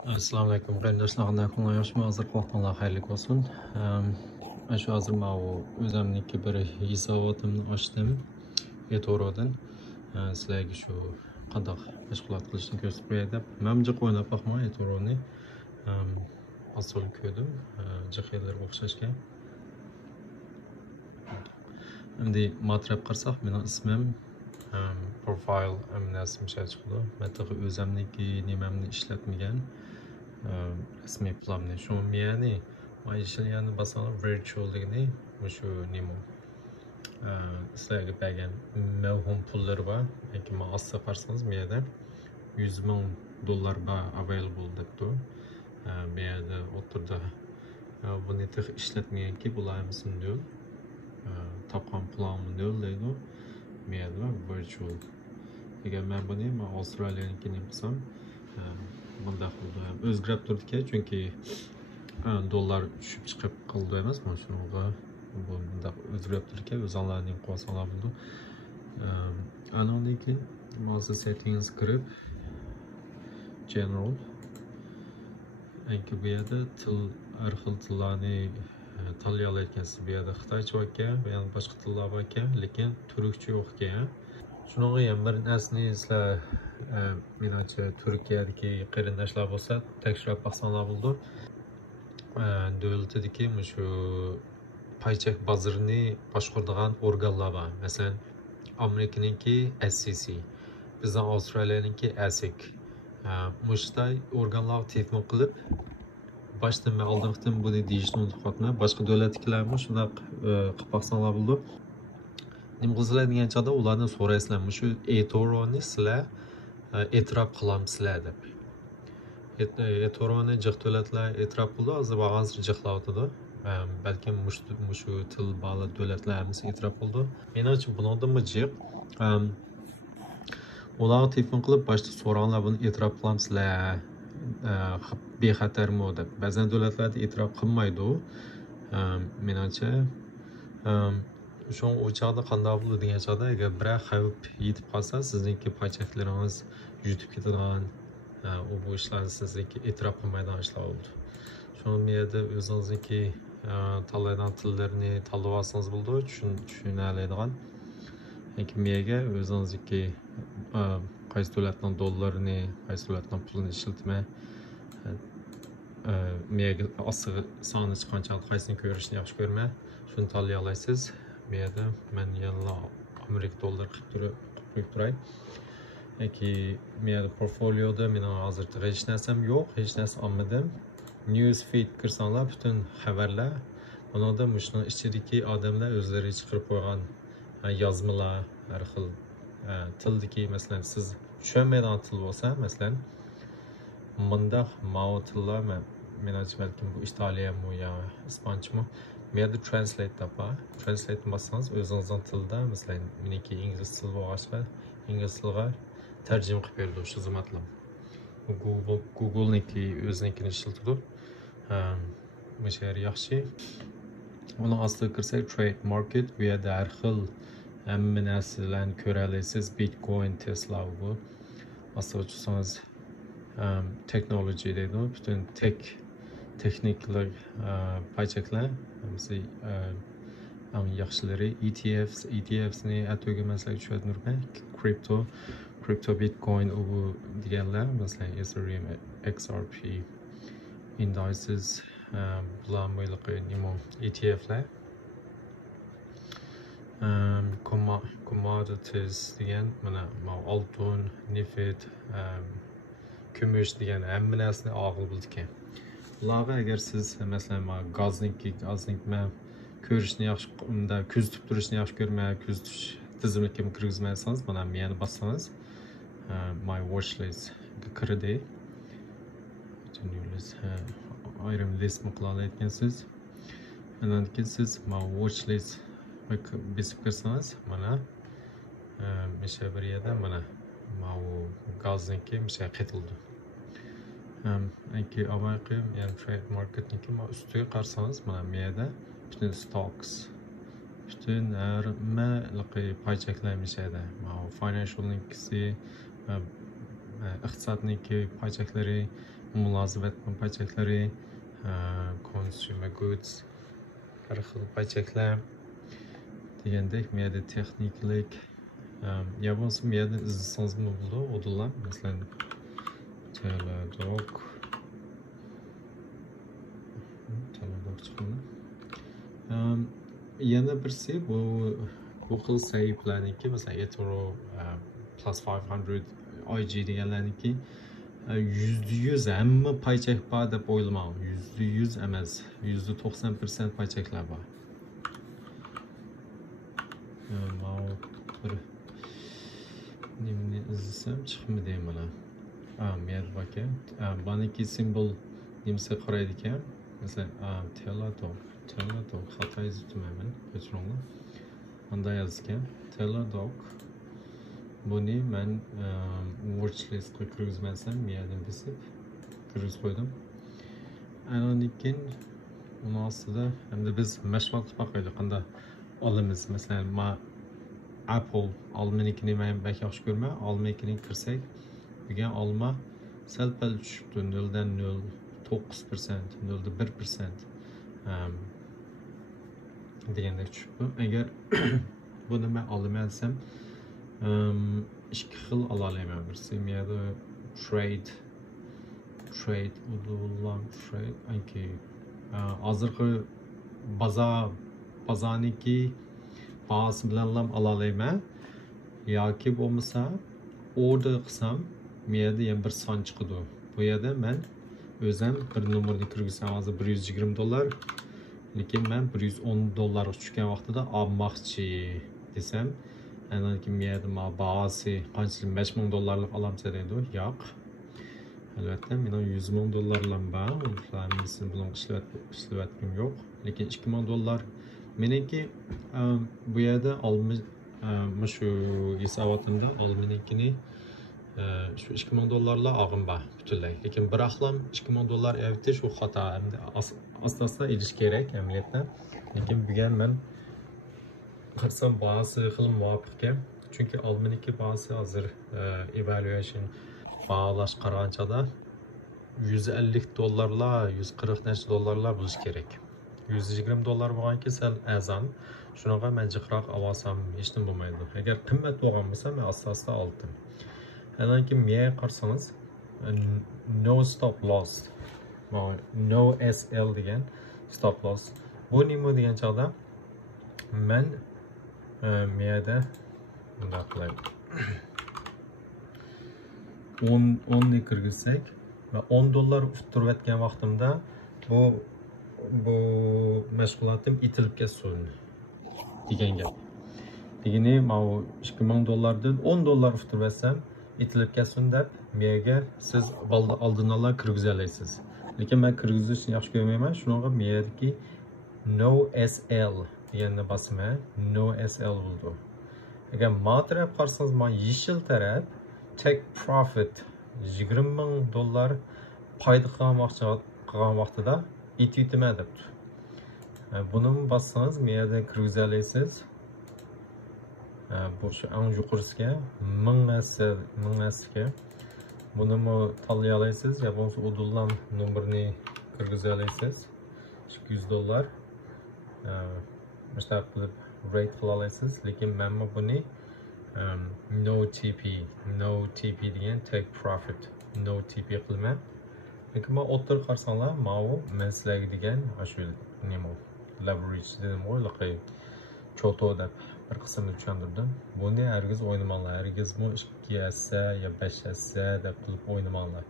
Assalomu alaykum qarindoshlar, qanday yaxshimi? Hozir vaqtinglar xayrli bo'lsin. Shu hozir men o'zimniki bir hisobotimni ochdim eToro'dan. Sizlarga shu qanday mashg'ulot qilishni ko'rsatib qo'yay deb. Men jiq o'ynab boqman eToro'ni. Asl ko'rdim. Jiqlar o'xshashga. Endi matrab qilsak, mening ismim profile amnasim chiqdi. Men o'zimniki nimamni ishlatmagan. Ismi planni şu miyani yani basan virtual degani şu nimo sizlarga bergan mavhum pullar var. Yoki men asla qarsangiz bu yerda $100,000 available debdi. Bu yerda o'tirdi buni ishlatmaganki bularmisin diyor. Topgan pulamni diyor deydi. Bu yerda virtual. Agar men buni Avstraliyanikini qilsam bunda o'zgarib turdi chunki dollar tushib chiqib qoldi emas, mana shunga bunda o'zgarib turdi o'zinglarning qo'sanglar bo'ldi. Anondan keyin mana settings kirib general bu yerda til har xil tillarni tanlay olasiz. Bu yerda xitoycha bor ekan, yana boshqa tillar bor ekan, lekin turkcha yo'q ekan. Shunga ham bir narsani sizlar menimcha Turkiyadagi qarindoshlar bo'lsa tekshirib baxsanglar bo'ldi. Davlatdagi shu paychak bozorini boshqaradigan organlar bor. Masalan, Amerikaniki SEC, bizning Avstraliyaniki ASIC. Mushday organlar telefon qilib boshdan men oldindan buni deyishni unutmayman. Boshqa davlatdagilarmi shunday qilib baxsanglar bo'ldi. Nima qilsizlar degan chog'da ulardan so'raysizlar, shu eToro'ni sizlar e'tirof qilamsizlar deb. eToro'ni jiq davlatlar e'tirof qildi, hozir bag'ansi jiqlar o'tadi. Balkim shu til bog'li davlatlar hammasi e'tirof qildi. Menimcha bundan jiq ular telefon qilib boshda so'ranglar, buni e'tirof qilamsizlar, bexatarmi deb. Ba'zan davlatlarda e'tirof qilmaydi. Menimcha şu uçakda qanday bo'ldi degan chog'da agar bir xavf yetib qolsa, sizningki paychaklaringiz yutib ketadigan bu ishlar sizniki e'tirof qilmaydigan ishlar bo'ldi. Shu yerda o'zingizniki tanlaydigan tillarni tanlab olsangiz bo'ldi, tushunadigan. Lekin mega o'zingizniki qaysi davlatning dollarini, qaysi davlatning pulini ishlatmay mega asli soni chiqqancha qaysini ko'rishni yaxshi ko'rmay, shuni tanlay olasiz. Bu yerda men yana Amerika dollar qilib turay. Yoki men portfolioda mening hozircha hech narsam yo'q, hech narsa olmadim. News feed kirsanglar butun xabarlar, bunda shuni ichidagi odamlar o'zlari chiqarib qo'ygan yozmalar, har xil tildagi, masalan, siz tushunmaydigan til bo'lsa, masalan, bunda ma'o tillar menimcha balkim bu italyanmi yo ispanchmi. Bu yerda translate tapa. Translate bassangiz o'zingizning tilda, masalan, meniki ingliz tili bo'lsa, ingliz tiliga tarjima qilib beradi shu xizmatlar. Google'niki o'zinikini ishlatadi. Bu yer yaxshi. Uni ostiga kirsak trade market, bu yerda har xil hamma narsalarni ko'ra olasiz. Bitcoin, Tesla bu. Ostiga chiqsangiz technology deydi, butun texniklar paychaklar, yaxshilari ETFs ni ato'ga masalan tushuntirmay, crypto Bitcoin bu deganlar, masalan Ethereum, XRP indices bular bo'ylaqi nima ETFlar. Commodities degan mana oltin, neft, kumush degan hamma narsani og'il bildi ekan. Ularga agar siz masalan gazniki men ko'rishni yaxshi, unda kuzatib turishni yaxshi ko'rmay, kuzatish tizimiga kirgizmaysangiz, mana meni bossangiz my watch list kirdi. Ayrim list qila ekansiz. Undan keyin siz my watch list besib kirsangiz, mana misha bir yerda mana gazniki misha qaytildi. Anki avayqim, yani trade marketniki ustiga qarsangiz, mana bu yerda bütün stocks, bütün hamma paychaklar mishada. Financial linkisi, iqtisodniki paychaklari, mulozimat pay cheklari, consumer goods, har xil pay cheklar degandek, bu yerda texniklik, ya bo'lmasa bu yerda izlasangiz bo'ladi, odillar, masalan, Teladoc chiqdi. Yana birisi bu xil saytlarniki, masalan, eToro plus 500 IG deganlarniki %100 hamma pay chek bor deb o'ylamang. %100 emas, %90% pay cheklar bor. Bir nimani izlasam chiqmadi mana. Merhaba. Baniki simbol nimasi qaraydi ekan. Masalan, Teladoc xato yozibman, kechiringlar. Bunday yozgan. Teladoc. Buni men watchlistga kirgizmasam, miyamdan besib kirgizib qo'ydim. Andan keyin uni ostida hamda biz mashg'ulot qilib qo'ydik. Qanday olamiz? Masalan, men Apple olmanikini men bak yaxshi ko'rman. Olmanikini kirsak, degan olma sal-pal tushibdi. 0.09%, 0.1% degandek tushibdi. Agar buni men olmasam, ikki xil ola olaman. Birisi miyada trade udulam trade anki hozirgi bozorniki bahasi bilan ham ola olaman. Yoki bo'lmasa order qilsam, miyada ham bir son chiqadi. Bu yerda men o'zim bir nomerni kirgizsam, hozir $120, lekin men $110 tushgan vaqtida olmoqchi desam, andan keyin miyada bahasi qanchalik $5000 olamsa deydi. Yo'q. Albatta, mening $100,000 bor. Ularni bilan ishlayotganim yo'q. Lekin $2000 meniki bu yerda shu hisobotimda olmanikini shu $2000 og'im bor butunlay. Lekin bir aqlam $2000 aytish u xato. Asosda ilish kerak amaliyotda. Lekin bugun men qarsam bahasi xil muvofiq. Chunki olmaniki bahasi hozir evaluation baholash qaraganchada $150, $140 bo'lish kerak. $120 bo'lganki sal azon. Shunaqa men jiqroq olsam hech nima bo'lmaydi. Agar qimmat bo'lgan bo'lsa, men asosda oldim. Andan keyin miya qarsangiz, no stop loss, no SL degan stop loss. Bu nima degan chog'da men miyada bunday qilaylik. 10 ni kirgizsak va $10 turayotgan vaqtimda bu mashg'ulotim itilib ketsin degan gap. Degani, men $2000 $10 tursam itilib ketsin deb miyaga siz oldin ola kirgiza olasiz. Lekin men kirgizishni yaxshi ko'rmayman. Shunaqa miyadagi no SL deganni bosma, no SL bo'ldi. Agar matrab qarsangiz, men yeshil taraf take profit $20,000 payda qilgan vaqtida ititma debdi. Buni bossangiz miyada kirgiza olasiz. Bu shu eng yuqorisiga 1000 ga buni tanlay olasiz, yo bo'lmasa udullam nomerni kirgiza olasiz. $200 mustaq qilib rate qila olasiz. Lekin men buni no TP degan take profit no TP qilman. Lekin men o'tir qarsanglar, men sizlarga degan shu nima leverage dedim o'ylaqay choto deb bir qismini tushuntirdim. Buni hargiz o'ynamanglar. Hargiz bu 2 hassa yo 5 hassa deb qilib o'ynamanglar.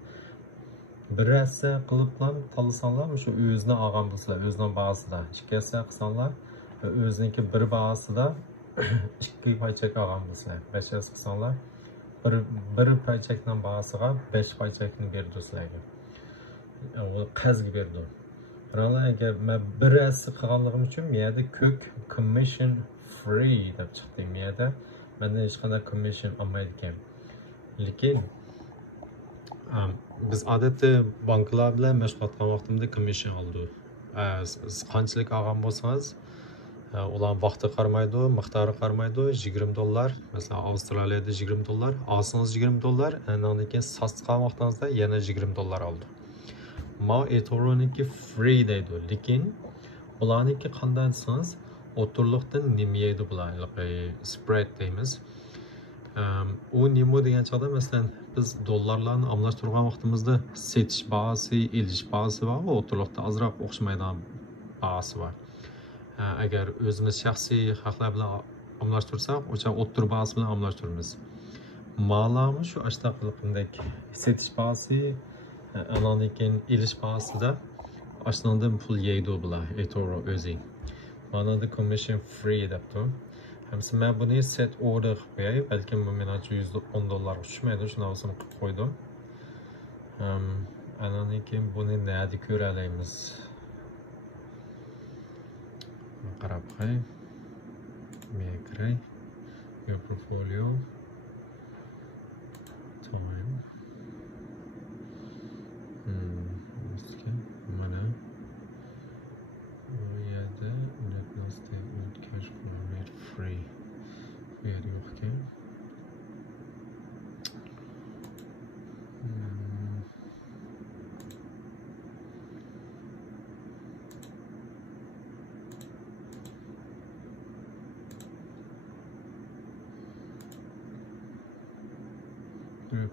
1 hassa qilib ham tanlasanglar, shu o'zini olgan bo'lsa, o'zining bahasida 2 hassa qilsanglar va o'ziniki bir bahasida 2 paychak olgan bo'lsa, 5 hassa qilsanglar, bir paychakning bahasiga 5 paychakni berdi sizlarga. O qazgi berdi. Birolar, agar men 1 hassa qilganligim uchun miyada ko'k commission free deb chiqdi miyada. Mendan hech qanday commission olmaydi ekan. Lekin biz odatda banklar bilan mashg'ulot qilgan vaqtimda commission oldi. Siz qanchalik olgan bo'lsangiz, ular vaqti qaramaydi, miqdori qaramaydi, $20. Masalan, Avstraliyada $20, olsangiz $20, undan keyin sotgan vaqtingizda yana $20 oldi. Ma eToro'niki free deydi. Lekin ularniki qanday desangiz, o'tirliqdan nima yeydi bular? Spread deymiz. U nima degan chog'da masalan biz dollarlarni almashtirgan vaqtimizda setish bahasi, elish bahasi va o'tirliqda azroq o'xshamaydigan bahasi var. Agar o'zimiz shaxsiy haqlar bilan almashtirsak, o'sha o'tir bahasi bilan almashtiramiz. Malami shu ashtaqilqindak setish bahasi, ananikin elish bahasida aslında pul yeydi bular eToro o'zi. Mana da commission free debdi. Hamsi men buni set order qilib qo'yay, balkim bu menimcha $110 tushmaydi, shuni olsam qilib qo'ydim. Ananikin buni nerede ko'ralaymiz? Qarab qo'y. Migrate your portfolio time. Mana bu yerda net statement cash flow rate free. Bu yerda yo'q ekan.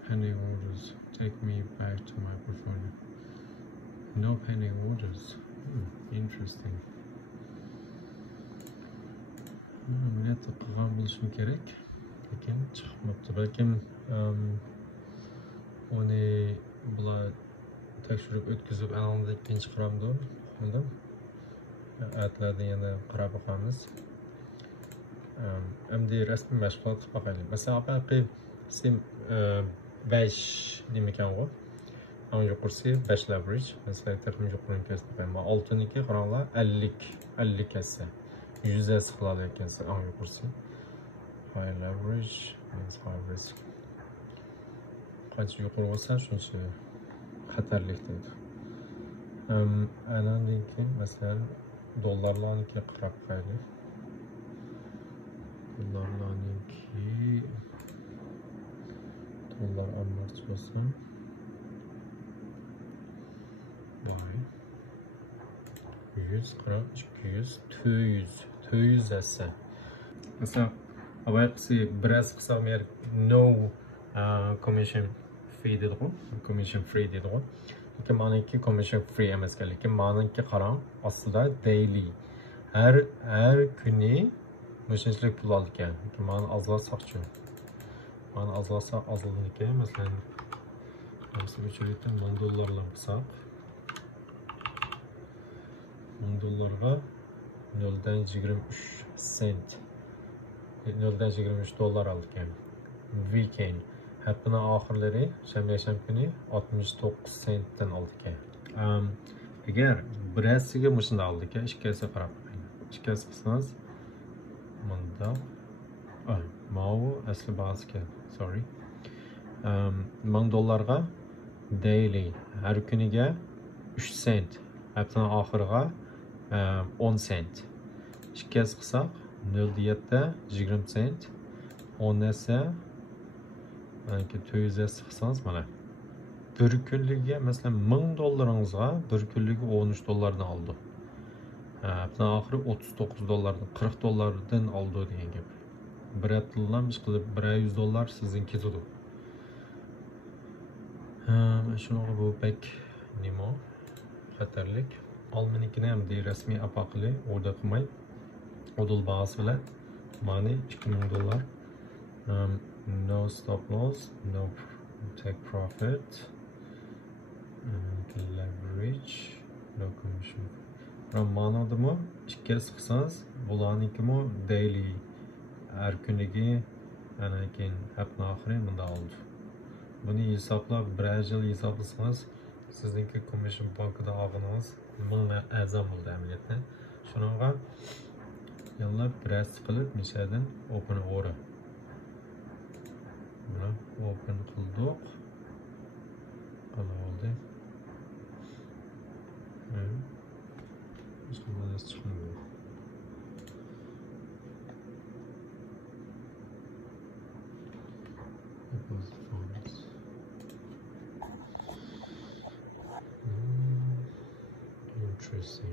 Pending orders take me back to my portfolio. No pending orders. Interesting. Buni qilgan bo'lishim kerak, lekin chiqmabdi. Balkim uni bular tekshirib o'tkazib analiz keyin chiqaramdi. Atlarni yana qarab boqamiz. Endi rasmiy mashg'ulot qilib boqaylik. Masalan, haqiqiy sim 5 nima ekan u? Eng yuqorisi 5 leverage. Mesela texnik yuqorini ko'rsatib, altıniki qaranglar 50 kassa. 100 qiladi ekansiz eng yuqorisi. High leverage means high risk. Qancha yuqori bo'lsa, shuncha xatarlik deydi. Ananiki masalan dollarlarniki qarab qo'yaylik. Dollar almoqchi bo'lsam vay 140, 200, 400 esa. Mesela avayqisi biraz qilsa mer no commission fee dedi ku. Commission free dedi ku. Lekin meniki commission free emas ekan. Lekin meniki qarang, aslida daily har kuni shunchalik pul oldi ekan. Lekin men azlatsaqchi. Men azlatsak azaldiki, masalan hamsi uchaytdan $10 qilsak $10 0.23 sent. $0.23 aldık yani. Weekend. Haftanın ahırları şəmiyəşəm günü 69 centten aldık yani. Eğer birəsiga müşündə aldık ya, işkəsə qarab. İşkəsə qısınız. Manda. Mavu əsli bazı ki. Sorry. $10 daily. Her günüge 3 cent. Haftanın ahırıga 10 cent. İşkəsə qısaq 0.7 20 cent. 10 ise belki 200 qısanız mana. Bir günlüğe mesela $1000'ınızga bir günlüğe $13'dan aldı. Haftanın ahırı $39'dan, $40'dan aldı degan gap. Bir haftadan ish qilib $100 sizinki tudu. Şunu bu pek nima xatarlik. Almanikini ham de rasmiy apaqli orada qilmay odul bahası bilan mani $2000. No stop loss, no take profit, leverage, no commission. Mani mı? İkkiz qilsangiz bularnikimi daily her kunligi ana keyin hafta oxiri bunda oldi. Buni hisoblab bir yil hisoblasangiz sizniki commission bankida olganingiz 1000 arzon bo'ldi amaliyotda. Shuningga yana press qilib mishadan open order. Buni open qildik. Qana oldi. Şundan çıkmıyor. Deposit funds. Interesting.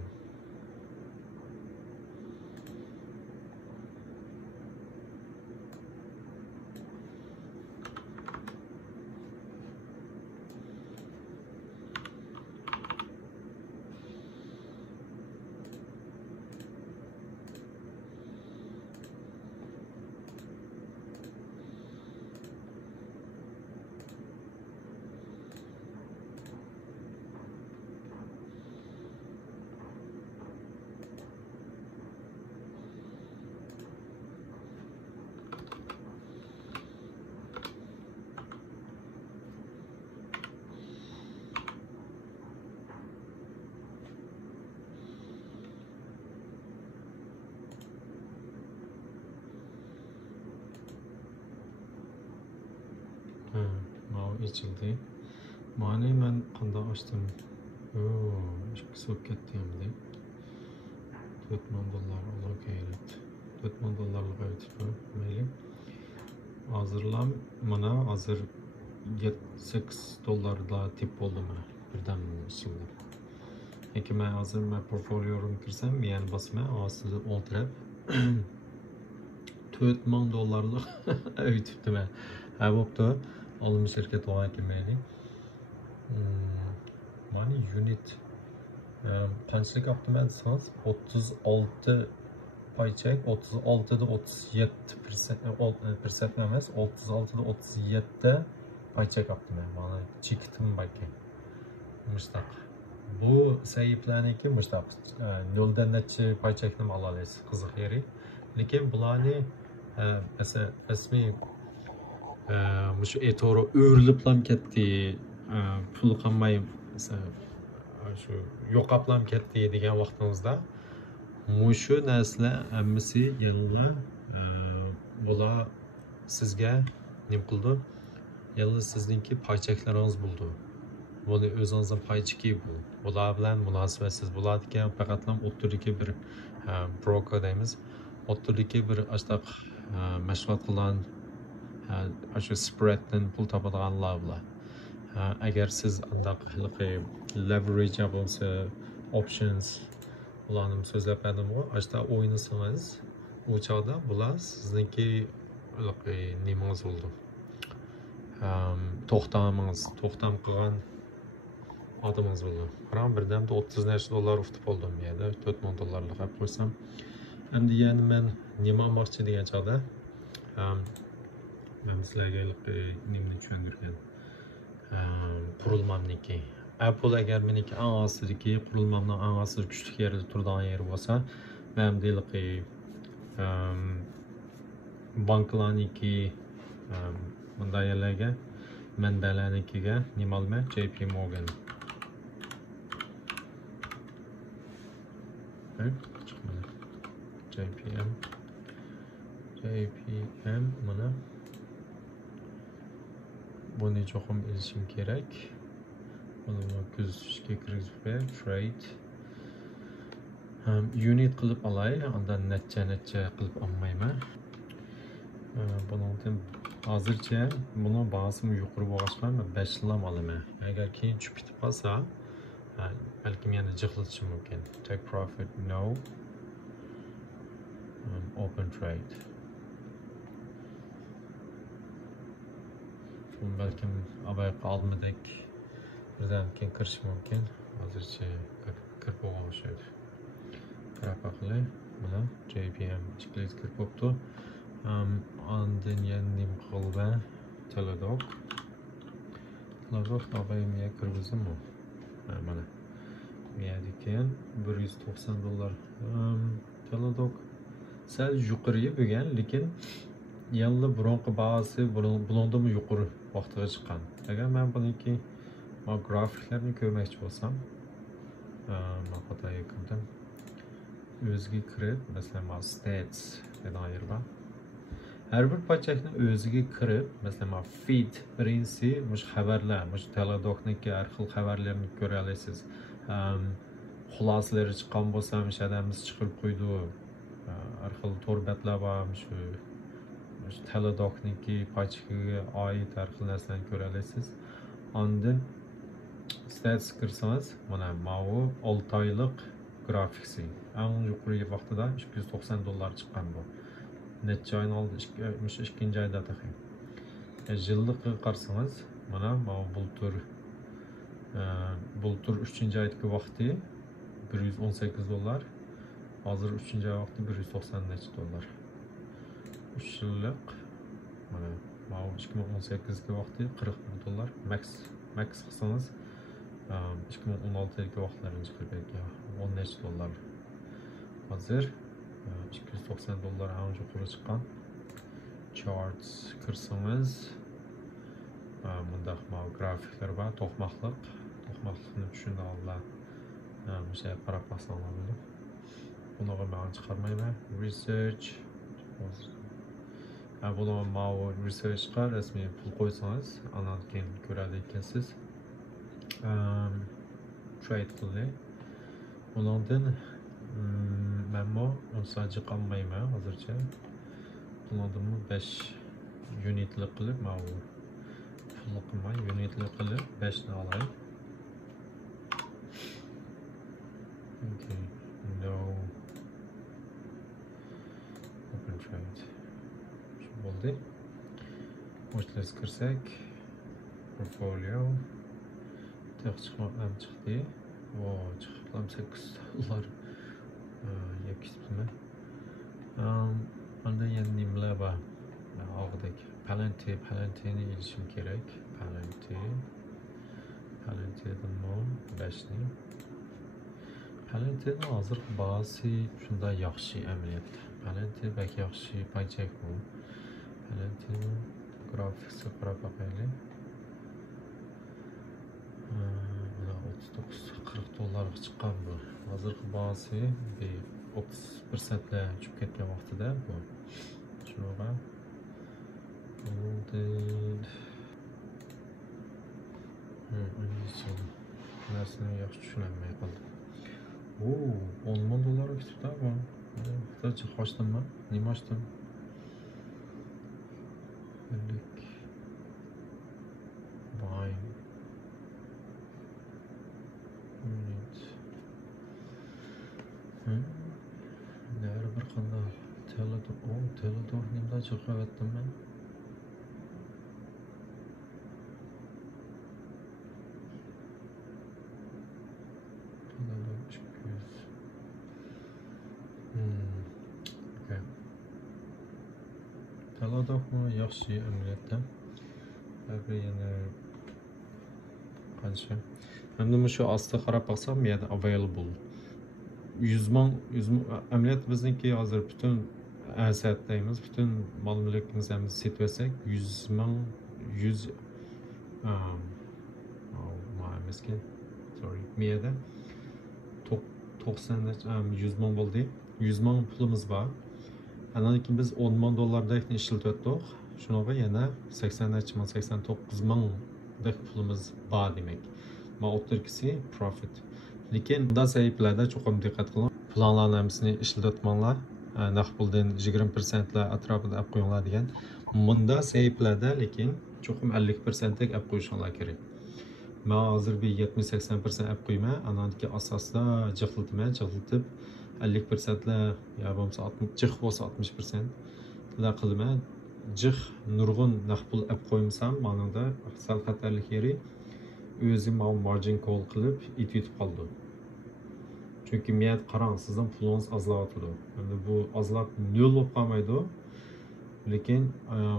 Mau içildi. Mani ben kanda açtım. İşte soğuk gitti hem de. $4,000 allocated. $4,000'lık ayıtı meyli. Hazırlam bana hazır $8 da tip oldu mu? Birden şimdi. Peki ben hazır ben portfolyomu kirsem yani basma aslında oltrep. $4,000'lık ayıtı ben. Ha boptu. Alım şirket olan kimeyli. Mani unit kaçlık yaptım ben sans 36 paycheck 36'da 37% emas 36'da 37 paycheck yaptım ben bana çıktım belki müştak bu sayıplarniki müştak noldan neçe paycheck'ni alalıyız kızık yeri lekin bularni mesela resmi şu etoro öğriliplam ketdi pul qolmay mesela şu yo'qoplab ketdi degan vaqtimizda mushu narsalar hammasi yalla bular sizga nima qildi yalla sizningki paycheklaringiz bo'ldi buni o'zingizning paycheki bu bular bilan munosabatsiz bo'ladi ekan faqatlam o'tturdagi bir broker deymiz o'tturdagi bir ashtaq mashg'ulot qilgan shu spreaddan pul topadiganlar bular agar siz andaq leverage bo'lsa options bularni so'zlab berdim-ku ashta o'ynasangiz u chog'da bular sizniki nimangiz bo'ldi to'xtam qilgan odamingiz bo'ldi qarang birdamda $30 ufitib oldim yani $4,000 qilib qo'ysam endi yana men nima olmoqchi degan chog'da men sizlarga nimani tushuntirgan qurilmamniki Apple agar meniki eng ostidagi qurilmamning eng ostidagi kuchli yerda turadigan yeri bo'lsa men deylik banklarniki bunday yerlarga manbalarnikiga nima olma JP Morgan JPM mana buni cho'qim ilishim kerak buni ko'z tutishga kirgizib trade unit qilib olay undan necha qilib olmayman bundan hozircha buni bahosini yuqori bo'lg'achqa 5 yillam olaman agar keyin tushib ketib qolsa balkim yana jiqlatishim mumkin take profit no open trade balkim abay qoldimidek birdan keyin kirish mumkin hozircha kirib bo'lgan o'xshaydi qarab qilay mana JPM ichkilik kirib bo'libdi andin yana nima qildi Teladoc abay kirgizdim mana miyadi keyin $190 Teladoc sal yuqoriga bo'lgan lekin yangi burunqi bahosi bundan yuqori vaqtga chiqqan agar men buniki grafiklarni ko'rmoqchi bo'lsam xatoga kirdim o'ziga kirib masalan stats degan yer bor har bir paychakni o'ziga kirib masalan feed birinchisi mush xabarlar mush Teladocniki har xil xabarlarni ko'ra olasiz xulosalari chiqqan bo'lsa o'sha odamimiz chiqarib qo'ydi har xil to'rbatlar bor shu Teladocniki paychakiga oid har xil narsalarni ko'ra olasiz. Ondan stats kirsangiz mana bu 6 oylik grafiksi. Eng yuqori vaqtida $290 chiqqan bu. Necha oyni oldi? 2. oyda taxi. Yillik qarsangiz mana bultur 3. oydagi vaqti $118. Hozir 3. oy vaqti $190. 3 yillik mana 2018 vaqti $40 max qilsangiz 2016 vaqtlarinchi qilgan $10. Hozir $290 eng yuqori chiqqan. Charts kirsangiz bundaq grafiklar bor, to'qmaqliqni tushunadilar. O'sha qarab baxsangiz bo'ladi. Buni men chiqarmayman. Research buni researchga rasmiy pul qo'ysangiz, andan keyin ko'radi ekansiz. Trade qildi. Bundan men sadece qolmayman hozircha. Bundan 5 unitlik qilib, pul qilmay unitlik qilib 5 ni olay. Okay, no open trade. Şu oldu. Watchlist kirsak, portfolio çıkmam çıktı. Çıkmam $8. Yakıştırma. Anda yeni nimler var. Aldık. Palantir'ni ilişim gerek. Palantir'den 5'ni. Palantir'ni hazır bazı şunda yaxşı əməliyyatda. Palantir belki yaxşı payçək bu. Palantir'in grafiksi qarab baxaylı. $39-40 çıqqan bu. Hazır bazı bir 30%'le düşüp ketgan vaqtida bu. Şunaqa. Narsani yaxshi tushunolmay qoldim. $10,000 ketibdi bu. Hozircha ochdimmi? Nima ochdim? Buying. Nari bir qanday Telador nimada chiqavatdim men. Telador yaxshi əməliyyatda. Bəlkə yana qancha. Hamda shu ostida qarab baxsam, bu yerda available 100 ming əməliyyat bizniki hozir bütün assetdaymiz, bütün mal mulkimizni setversak 100 ming 100 miskin sorry miyada 100 ming bo'ldi. 100 ming pulimiz bor. Andan keyin biz $10,000 ishlatdik. Shunaqa yana 89 ming pulimiz bor demak. Ma o'tirkisi profit. Lekin bunda saytlarda cho'qim diqqat qiling. Planlarni hammasini ishlatmanglar. Naqd puldan 20% atrofida olib qo'yinglar degan. Bunda saytlarda lekin cho'qim 50% olib qo'yishinglar kerak. Men hozir bir 70-80% olib qo'yman. Anandagi asosda jig'iltib 50% ya bo'lmasa 60% la qilaman. Nurg'un naqd pul olib qo'ymsam, meningda sal xatarlik yeri o'zim margin call qilib yetib qoldi. Chunki men qarang, sizning pulingiz ozlayotdi. Endi bu ozlab nol bo'lib qolmaydi. Lekin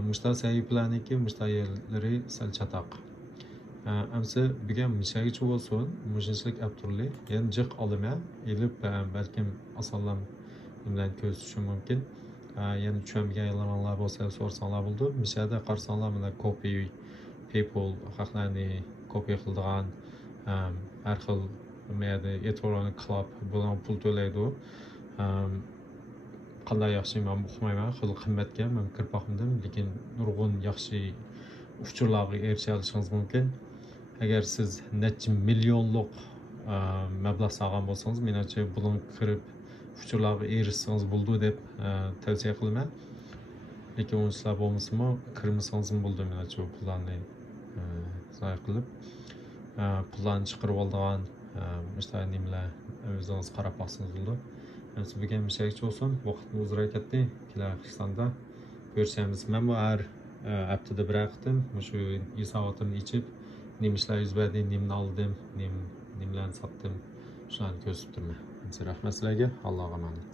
mushtari saytlarniki mushtariyalari sal chataq. Amsa biga mishagichi bo'lsin, mujinchilik olib turli. Yana jiq olaman, elib balkim osonlam bilan ko'z tutishi mumkin. Yana tushunmagan yerlar bo'lsa so'rasanglar bo'ldi. Mishada qarsanglar mana copy PayPal haqlarni copy qildigan har xil mayda e'tiborni club bilan pul to'laydi. Qanday yaxshi men uqmayman, xil qimmatga men kirib boqmadim, lekin nurg'un yaxshi uchurlarga erisha olishingiz mumkin. Agar siz necha millionlik mablag' solgan bo'lsangiz, menimcha buning kirib uchurlarga erishsangiz bo'ldi deb tavsiya qilaman. Lekin ular bo'lmasa-mu kirmasangiz bo'ldi menimcha bu pullarni zoya qilib. pullarni chiqarib oladigan işte nimalar o'zingiz qarab boqsangiz bo'ladi. Bugun mishakchi olsun, vaqtni uzra ketdi. Kelajakda ko'rishamiz. Men bu har haftada bir qitim shu hisobotini ichib, nima ishlar yuz berdi, nimani oldim, nimalarni sotdim, shularni ko'rsatib turman. Rahmat sizlarga. Allohga emanet.